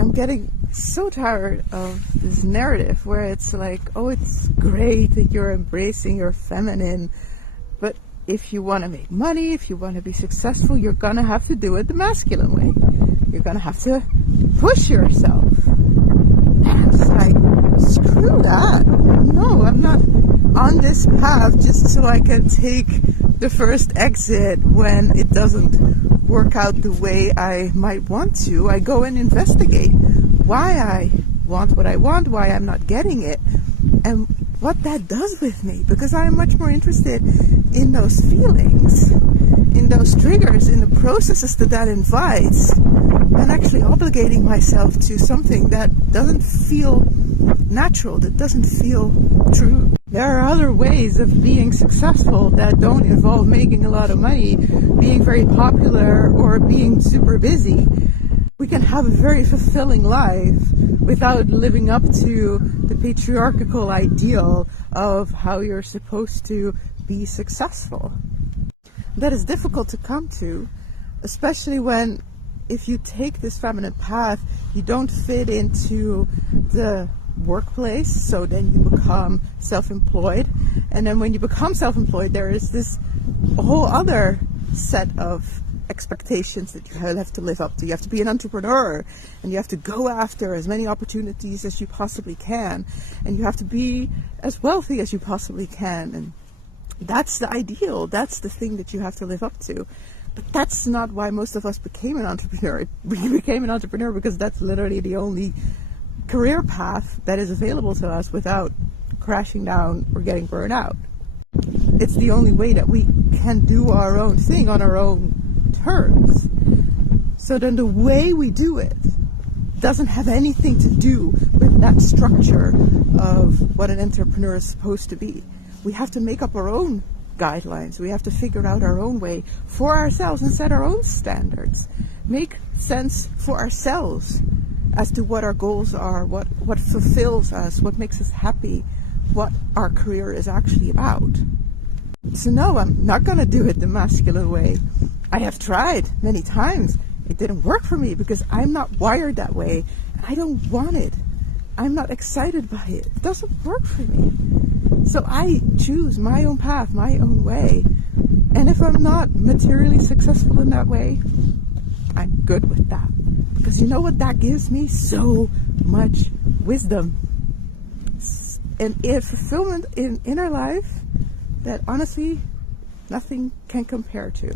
I'm getting so tired of this narrative where it's like, oh, it's great that you're embracing your feminine, but if you want to make money, if you want to be successful, you're gonna have to do it the masculine way. You're gonna have to push yourself. And it's like, screw that. No, I'm not on this path just so I can take the first exit when it doesn't work out the way I might want to. I go and investigate why I want what I want, why I'm not getting it, and what that does with me, because I'm much more interested in those feelings, in those triggers, in the processes that invites, than actually obligating myself to something that doesn't feel natural, that doesn't feel true. There are other ways of being successful that don't involve making a lot of money, being very popular, or being super busy. We can have a very fulfilling life without living up to the patriarchal ideal of how you're supposed to be successful. That is difficult to come to, especially when, if you take this feminine path, you don't fit into the workplace, so then you become self-employed, and then when you become self-employed, there is this whole other set of expectations that you have to live up to. You have to be an entrepreneur, and you have to go after as many opportunities as you possibly can, and you have to be as wealthy as you possibly can, and that's the ideal. That's the thing that you have to live up to. But that's not why most of us became an entrepreneur. We became an entrepreneur because that's literally the only career path that is available to us without crashing down or getting burned out. It's the only way that we can do our own thing on our own terms. So then the way we do it doesn't have anything to do with that structure of what an entrepreneur is supposed to be. We have to make up our own guidelines. We have to figure out our own way for ourselves and set our own standards. Make sense for ourselves as to what our goals are, what fulfills us, what makes us happy, what our career is actually about. So no, I'm not going to do it the masculine way. I have tried many times. It didn't work for me because I'm not wired that way. I don't want it. I'm not excited by it. It doesn't work for me. So I choose my own path, my own way. And if I'm not materially successful in that way, I'm good with that. Because you know what that gives me? So much wisdom. And a fulfillment in inner life that honestly nothing can compare to.